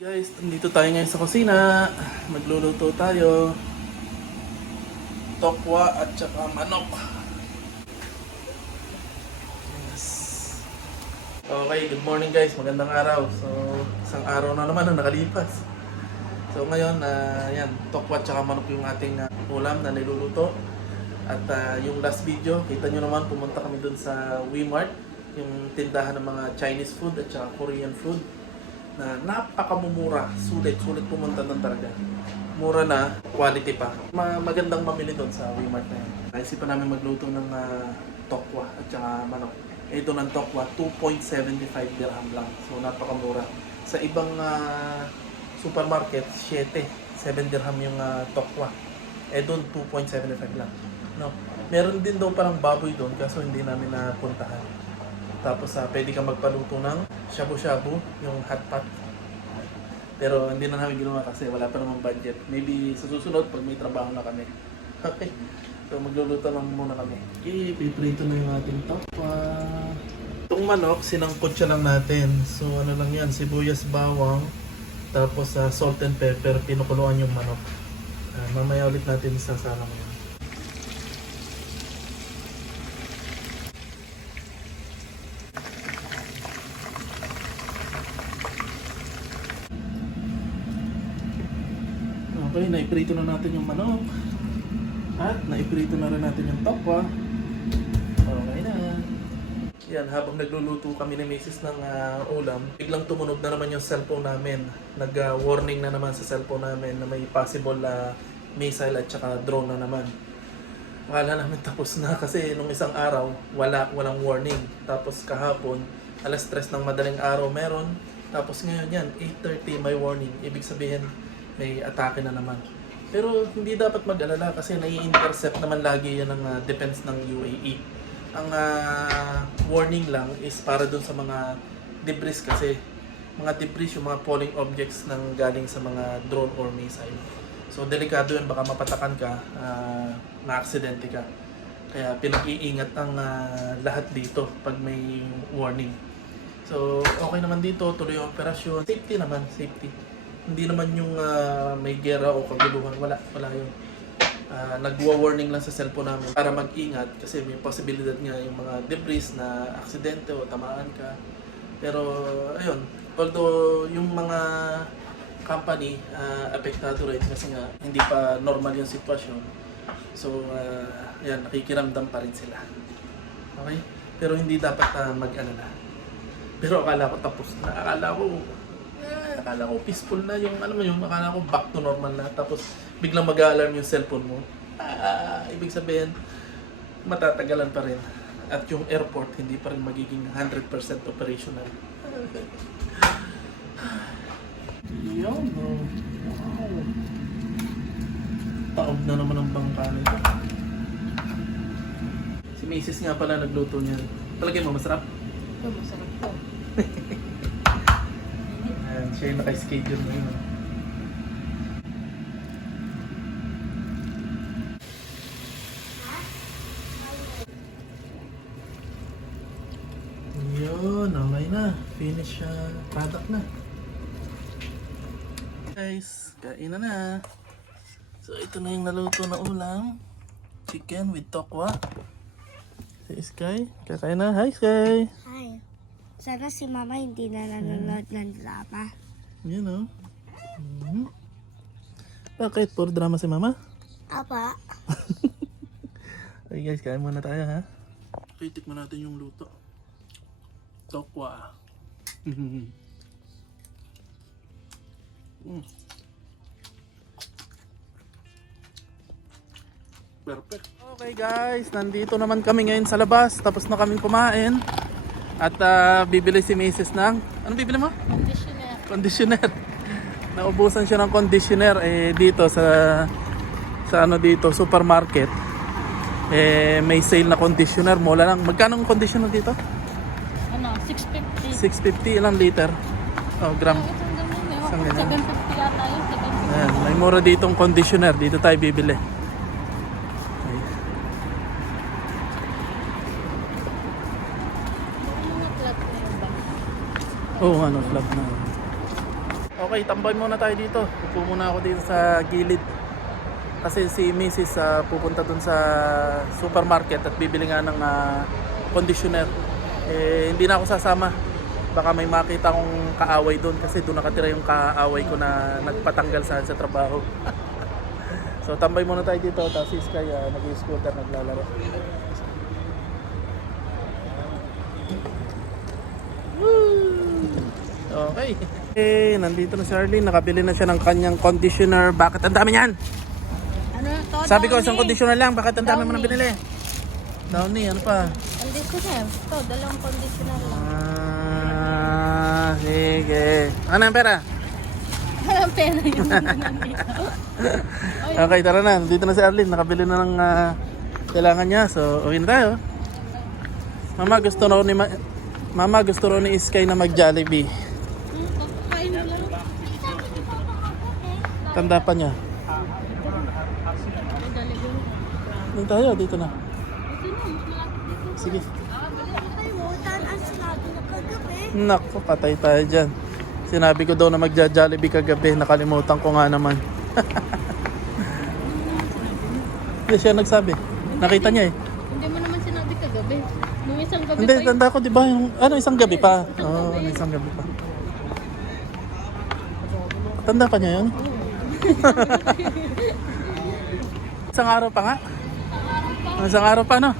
Guys, nandito tayo ngayon sa kusina. Magluluto tayo. Tokwa at saka manok. Yes. Okay, good morning guys. Magandang araw. So, isang araw na naman ang nakalipas. So ngayon, yan, tokwa at saka manok yung ating ulam na niluluto. At yung last video, kita nyo naman, pumunta kami dun sa Wmart, yung tindahan ng mga Chinese food at saka Korean food na napakamumura, sulit pumunta doon talaga. Mura na, quality pa. Magandang mamili doon sa Wmart na yan. Naisipan namin magluto ng tokwa at saka manok. Ito ng tokwa, 2.75 dirham lang. So napakamura. Sa ibang supermarket, 7 dirham yung tokwa. Doon 2.75 lang. No. Meron din daw parang baboy doon kaso hindi namin napuntahan. Tapos pwede kang magpaluto ng shabu-shabu, yung hot pot. Pero hindi na namin ginawa kasi wala pa namang budget. Maybe sa susunod pag may trabaho na kami. Okay. So magluluto lang muna kami. Okay, piprito na yung ating tokwa. Itong manok, sinangkot siya lang natin. So ano lang yan, sibuyas, bawang, tapos salt and pepper, pinukuluan yung manok. Mamaya ulit natin isasama ngayon. Okay, naiprito na natin yung manok. At naiprito na rin natin yung tokwa. Okay na. Yan, habang nagluluto kami ni Mrs. ng ulam, biglang tumunog na naman yung cellphone namin. Nag-warning na naman sa cellphone namin na may possible missile at saka drone na naman. Akala namin tapos na kasi nung isang araw, walang warning. Tapos kahapon, alas 3 ng madaling araw meron. Tapos ngayon yan, 8:30 may warning. Ibig sabihin, may atake na naman. Pero hindi dapat mag-alala kasi nai-intercept naman lagi yan ng defense ng UAE. Ang warning lang is para dun sa mga debris kasi. Mga debris, yung mga falling objects ng galing sa mga drone or missile. So delikado yun, baka mapatakan ka, na-aksidente ka. Kaya pinag-iingat ang lahat dito pag may warning. So okay naman dito, tuloy yung operasyon. Safety naman, safety. Hindi naman yung may gera o kaguluhan, wala yun. Nagwa-warning lang sa cellphone namin para mag-ingat kasi may posibilidad nga yung mga debris na aksidente o tamaan ka. Pero ayun, although yung mga company apektado rin kasi nga hindi pa normal yung sitwasyon. So yan, nakikiramdam pa rin sila. Okay? Pero hindi dapat mag-alala. Pero akala ko tapos na, akala ko peaceful na yung akala ko back to normal na, tapos biglang mag-a-alarm yung cellphone mo. Ibig sabihin matatagalan pa rin at yung airport hindi pa rin magiging 100% operational. Yan bro. Wow. Taob na naman ang bangka nito. Si Mrs. nga pala nagluto niyan. Palagay mo masarap? Ito, masarap to. Siya yung naka-schedule na yun. Yun, okay na. Finish product na. Guys, kain na. So ito na yung naluto na ulam. Chicken with tokwa. Si Sky, kakain na. Hi Sky! Hi. Sana si Mama hindi na nanonood ng drama. Yan o. Bakit? Puro drama si Mama? Apa? Okay guys, kain muna tayo ha. Okay, tikman natin yung luto. Tokwa. Perfect. Okay guys, nandito naman kami ngayon sa labas. Tapos na kaming kumain. At bibili si Mrs. ng... Ano bibili mo? Conditioner. Naubusan siya ng conditioner dito sa dito supermarket. May sale na conditioner, mula lang. Magkano ang conditioner dito? 650. 650 ilang liter? Oh, gram. Isang ganyan. 750 yata yun. Ayan, may mura ditong conditioner. Dito tayo bibili. Oo, ano, flat na. Okay, tambay muna tayo dito. Upo muna ako dito sa gilid. Kasi si Mrs. Pupunta dun sa supermarket at bibili nga ng conditioner. Hindi na ako sasama. Baka may makita akong kaaway dun kasi doon nakatira yung kaaway ko na nagpatanggal sa trabaho. So tambay muna tayo dito. Tapos si Sky nag-scooter, naglalaro. Okay. Nandito na si Arlene. Nakabili na siya ng kanyang conditioner. Bakit ang dami niyan? Ano to? Sabi ko isang conditioner lang. Bakit ang dami mo nang binili? Downy, ano pa? Conditioner. Ito, dalawang conditioner lang. Sige. Ano ang pera? Walang pera yung nandito. Okay, tara na. Dito na si Arlene. Nakabili na ng kailangan niya. So, okay na tayo. Mama, gusto raw ni Sky na mag-Jollibee. Kain na lang. Tanda pa niya. Dito tayo, dito na. Sige. Kalimutan ang sinabi na kagabi. Naku, patay tayo dyan. Sinabi ko daw na magja-Jollibee kagabi. Nakalimutan ko nga naman. Hindi siya nagsabi. Nakita niya eh. Hindi mo naman sinabi kagabi. Nung isang gabi Hindi, pa yun. tanda ko di ba yung isang gabi pa. Oo, isang gabi pa. Tanda pa niya yun? Isang araw pa nga. Isang araw pa no?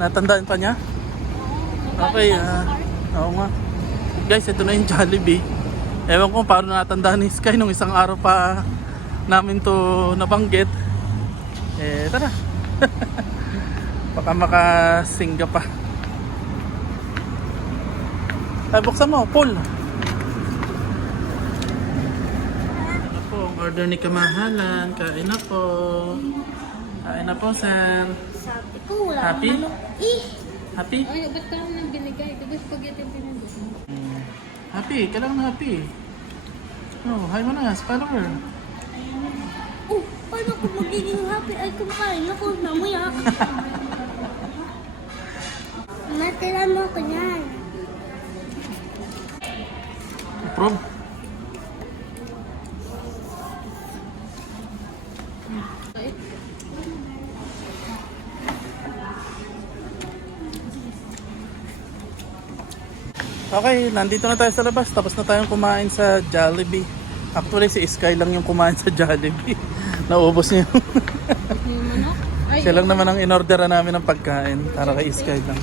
Natandaan pa niya? Okay, oo nga. Guys, ito na yung Jollibee. Ewan ko paano natandaan ni Sky nung isang araw pa namin to nabanggit. Tara. Baka makasingga pa. Ay, buksan mo, Paul. Ito po, ang order ni Kamahalan. Kain na po. Kain na po, sir. Sabi ko, wala Happy? naman. Happy? Ay, ba't ka nang binigay? Diba spaghetti ang pinagod? Happy, kailangan na happy. Oh, hi mo na, follower. Oh, paano ko magiging happy? Ay, kumain ako, namaya. Natira mo ko yan. Approve. Okay, nandito na tayo sa labas. Tapos na tayong kumain sa Jollibee. Actually, si Sky lang yung kumain sa Jollibee. Naubos niya yung... Yung manok? Ay, Siya lang naman ang in-orderan namin ng pagkain. Para kay Sky lang.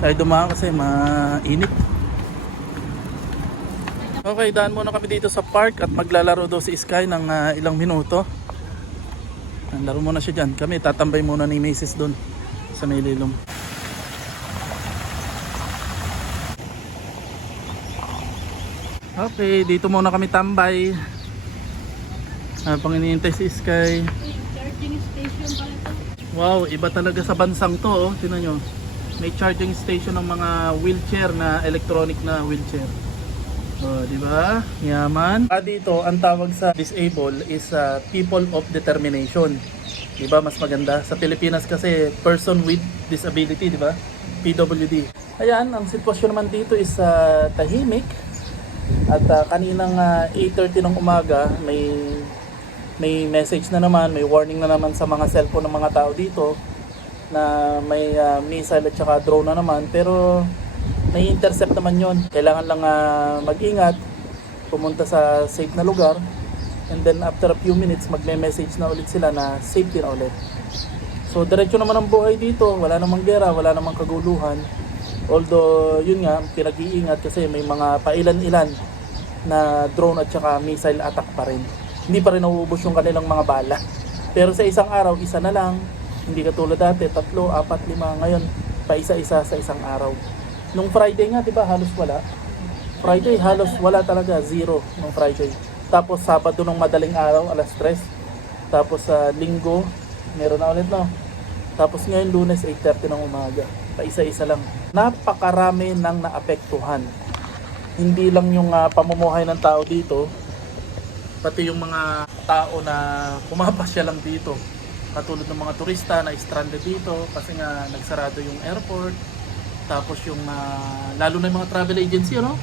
Tayo dumaan kasi mainit. Okay, daan muna kami dito sa park at maglalaro daw si Sky ng ilang minuto. Laro muna siya dyan. Kami tatambay muna ni Mrs. doon sa may lilom. Okay, dito muna kami tambay. Habang iniintay si Sky. charging station pala ito. Wow, iba talaga sa bansang to. Tingnan nyo. May charging station ng mga wheelchair na electronic na wheelchair. Oh, di ba? Yaman. Dito, ang tawag sa disabled is people of determination. Di ba? Mas maganda. Sa Pilipinas kasi person with disability, di ba? PWD. Ayan, ang sitwasyon naman dito is tahimik. At kaninang 8:30 ng umaga, may message na naman, may warning na naman sa mga cellphone ng mga tao dito na may missile at saka drone na naman, pero nai-intercept naman yon. Kailangan lang mag-ingat, pumunta sa safe na lugar, and then after a few minutes magme-message na ulit sila na safety na ulit. So diretso naman ang buhay dito, wala namang gera, wala namang kaguluhan. Although yun nga, pinag-iingat kasi may mga pailan-ilan na drone at saka missile attack pa rin. Hindi pa rin nauubos yung kanilang mga bala. Pero sa isang araw, isa na lang. Hindi katulad dati, 3, 4, 5. Ngayon, pa isa-isa sa isang araw. Nung Friday nga, di ba, halos wala. Friday, halos wala talaga. 0 nung Friday. Tapos Sabado nung madaling araw, alas 3. Tapos Linggo, meron na ulit, no? Tapos ngayon, Lunes, 8:30 ng umaga. Pa isa-isa lang. Napakarami nang naapektuhan. Hindi lang yung pamumuhay ng tao dito, pati yung mga tao na pumapasya lang dito. Katulad ng mga turista na stranded dito kasi nga nagsarado yung airport. Tapos yung lalo na yung mga travel agency, ano?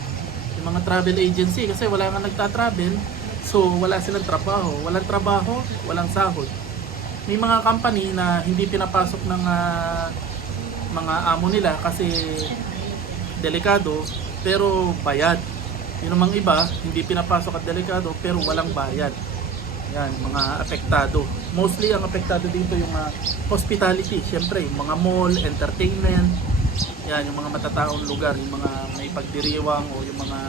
Yung mga travel agency kasi wala nga nagta-travel, so wala silang trabaho. Walang trabaho, walang sahod. May mga company na hindi pinapasok ng mga amo nila kasi delikado pero bayad. Yung namang iba, hindi pinapasok at delikado pero walang bayad. Yan, mga apektado. Mostly ang apektado dito yung hospitality, syempre, yung mga mall, entertainment, yan, yung mga matataong lugar, yung mga may pagdiriwang o yung mga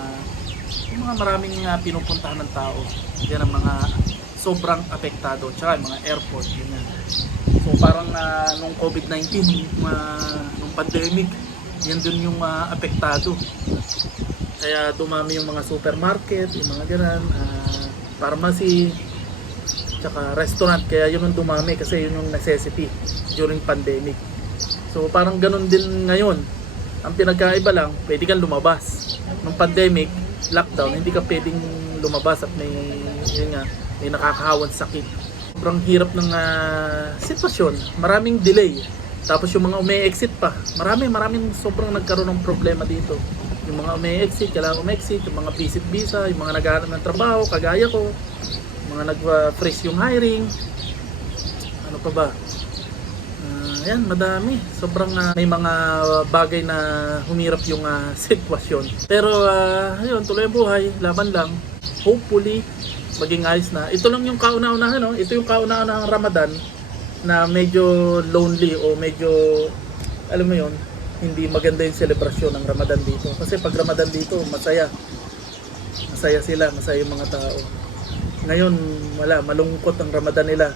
maraming pinupuntahan ng tao. Yan ang mga sobrang apektado. Tsaka yung mga airport, ganyan. So parang nung COVID-19, nung pandemic, yan dun yung apektado. Kaya dumami yung mga supermarket, yung mga ganun, pharmacy, tsaka restaurant. Kaya yun ang dumami kasi yun yung necessity during pandemic. So parang ganun din ngayon. Ang pinagkaiba lang, pwede kang lumabas. Nung pandemic, lockdown, hindi ka pwedeng lumabas at may nakakahawang sakit. Sobrang hirap ng sitwasyon. Maraming delay. Tapos yung mga umi-exit pa. Maraming sobrang nagkaroon ng problema dito. Yung mga umi-exit, kailangan umi-exit. Yung mga visit visa, yung mga naghahanap ng trabaho, kagaya ko. Mga nag-freeze yung hiring. Ano pa ba? Ayan, madami. Sobrang may mga bagay na humirap yung sitwasyon. Pero ayun, tuloy ang buhay, laban lang. Hopefully, maging ayos na. Ito lang yung kauna-unahan, no? Ito yung kauna-unahang Ramadan na medyo lonely o medyo, alam mo yun, hindi maganda yung selebrasyon ng Ramadan dito. Kasi pag Ramadan dito, masaya. Masaya sila, masaya yung mga tao. Ngayon, wala, malungkot ang Ramadan nila.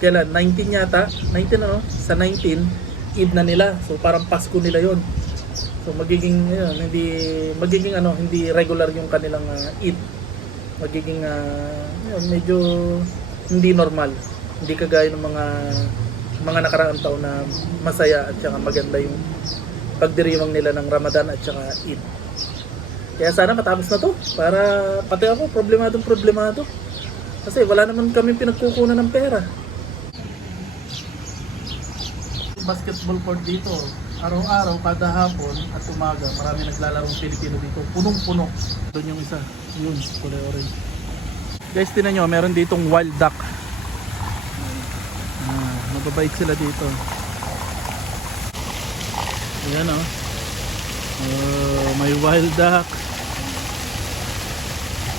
Kailan? 19 yata? 19 ano? Sa 19, Eid na nila. So parang Pasko nila yon. So magiging hindi regular yung kanilang Eid. Magiging medyo hindi normal. Hindi kagaya ng mga nakaraang taon na masaya at saka maganda yung pagdiriwang nila ng Ramadan at saka Eid. Kaya sana matapos na to para pati ako problemado. Kasi wala naman kami pinagkukunan ng pera. Basketball court dito, araw-araw, kada hapon at umaga, marami naglalarong Pilipino dito. Punong-puno. Doon yung isa. Yun, kulay orange. Guys, tinan nyo, meron ditong wild duck. Mababait sila dito. Ayan o. May wild duck.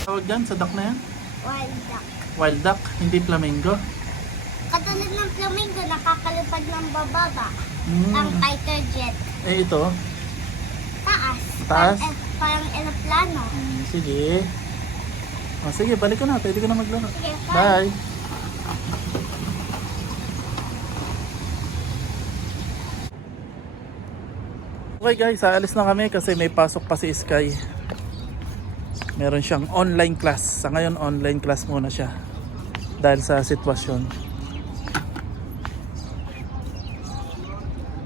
Tawag dyan sa duck na yan? Wild duck. Wild duck, hindi flamingo. Katulad ng flamingo, nakakalipad ng bababa. Ang fighter jet. Eh ito? Taas. Taas? Parang aeroplano. Sige. Sige, balik ka na. Pwede ka na maglaro. Sige, Bye. Okay guys, aalis na kami kasi may pasok pa si Sky. Meron siyang online class. Sa ngayon, online class muna siya. Dahil sa sitwasyon.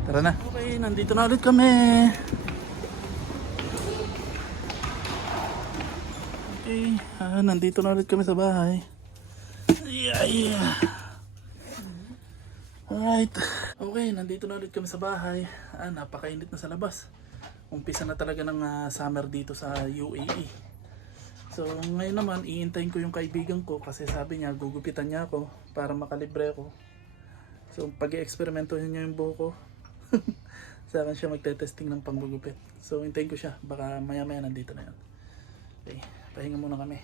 Tara na. Okay, nandito na ulit kami. Okay, nandito na ulit kami sa bahay. Yeah. Alright. Okay, nandito na ulit kami sa bahay. Napakainit na sa labas. Umpisa na talaga ng summer dito sa UAE. So ngayon naman, iintayin ko yung kaibigan ko kasi sabi niya gugupitan niya ako para makalibre ako. So pag-i-eksperimento niya yung buhok ko. Sa akin siya magte-testing ng panggugupit. So hintayin ko siya, baka maya-maya nandito na yan. Okay, pahinga muna kami.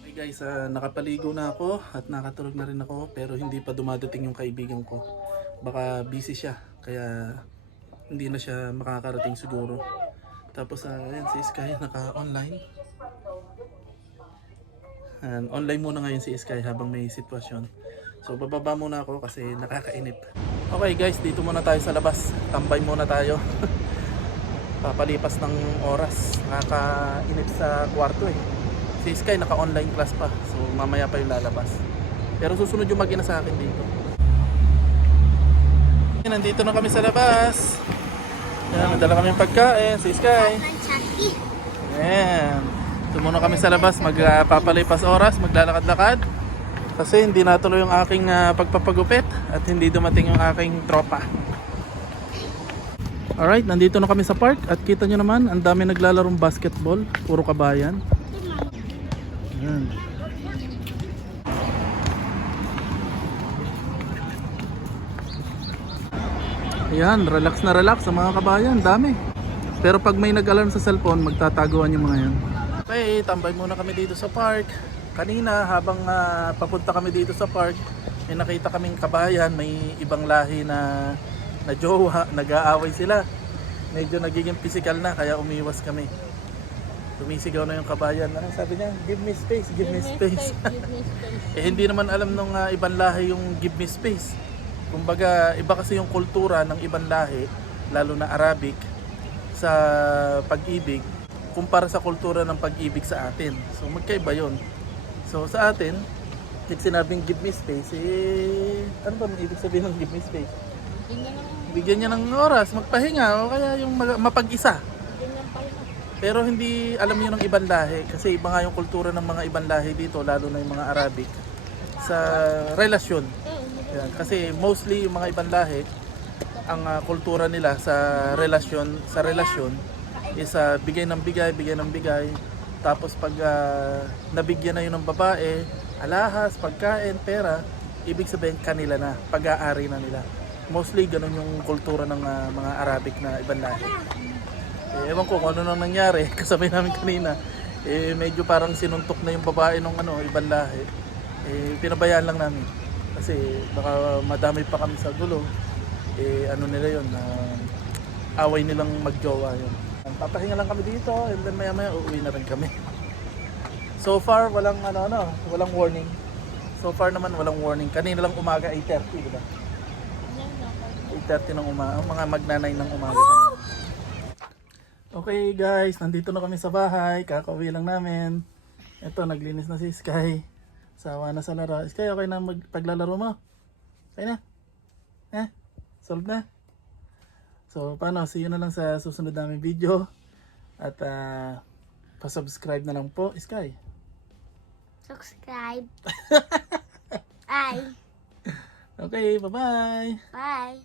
Okay guys, nakapaligo na ako at nakatulog na rin ako pero hindi pa dumadating yung kaibigan ko. Baka busy siya kaya hindi na siya makakarating siguro. Tapos ayan si Sky naka-online. Online muna ngayon si Sky habang may sitwasyon. So bababa muna ako kasi nakakainip. Okay guys, dito muna tayo sa labas. Tambay muna tayo. Papalipas ng oras. Nakakainip sa kwarto eh. Si Sky naka-online class pa. So mamaya pa yung lalabas. Pero susunod yung mag-ina sa akin dito. Nandito na kami sa labas. Yan, madala kami yung pagkain. Si Sky. Ayan. Ito muna kami sa labas. Magpapalipas oras. Maglalakad-lakad. Kasi hindi natuloy yung aking pagpapagupit. At hindi dumating yung aking tropa. Alright, nandito na kami sa park at kita nyo naman, ang dami naglalarong basketball, puro kabayan. Ayan. Ayan, relax na relax sa mga kabayan, dami. Pero pag may nag-alarm sa cellphone, magtataguan yung mga yan. Okay, tambay muna kami dito sa park. Kanina, habang papunta kami dito sa park, may nakita kaming kabayan, may ibang lahi na jowa, nag-aaway sila. Medyo nagiging physical na, kaya umiwas kami. Tumisigaw na yung kabayan. Anong sabi niya? Give me space, give me space. Eh hindi naman alam nung ibang lahi yung give me space. Kumbaga, iba kasi yung kultura ng ibang lahi, lalo na Arabic, sa pag-ibig, kumpara sa kultura ng pag-ibig sa atin. So magkaiba yun. So sa atin, pag sinabing give me space, eh, ano ba ang ibig sabihin ng give me space? Bigyan niya ng oras, magpahinga, o kaya yung mapag-isa. Pero hindi alam yun ng ibang lahi, kasi iba nga yung kultura ng mga ibang lahi dito, lalo na yung mga Arabic, sa relasyon. Yan. Kasi mostly yung mga ibang lahi, ang kultura nila sa relasyon is bigay ng bigay. Tapos pag nabigyan na yun ng babae, alahas, pagkain, pera, ibig sabihin kanila na, pag-aari na nila. Mostly ganun yung kultura ng mga Arabic na ibang lahi. Ewan ko kung ano nang nangyari, kasabay namin kanina. Medyo parang sinuntok na yung babae ng ibang lahi. Pinabayaan lang namin. Kasi baka madami pa kami sa gulo. Ano nila yun, away nilang magjowa yun. Papahinga lang kami dito and then maya maya uuwi na rin kami. So far walang walang warning. So far naman walang warning. Kanina lang umaga 8:30, di ba? 8:30 ng umaga, mga magnanay ng umaga. Okay guys, nandito na kami sa bahay, kakauwi lang namin. Ito, naglinis na si Sky. Sawa na sa laro. Sky, okay na paglalaro mo? Okay na? Solve na? So, paano? See you na lang sa susunod namin video. At, pa-subscribe na lang po. Sky. Subscribe. Bye. Okay, bye-bye. Bye.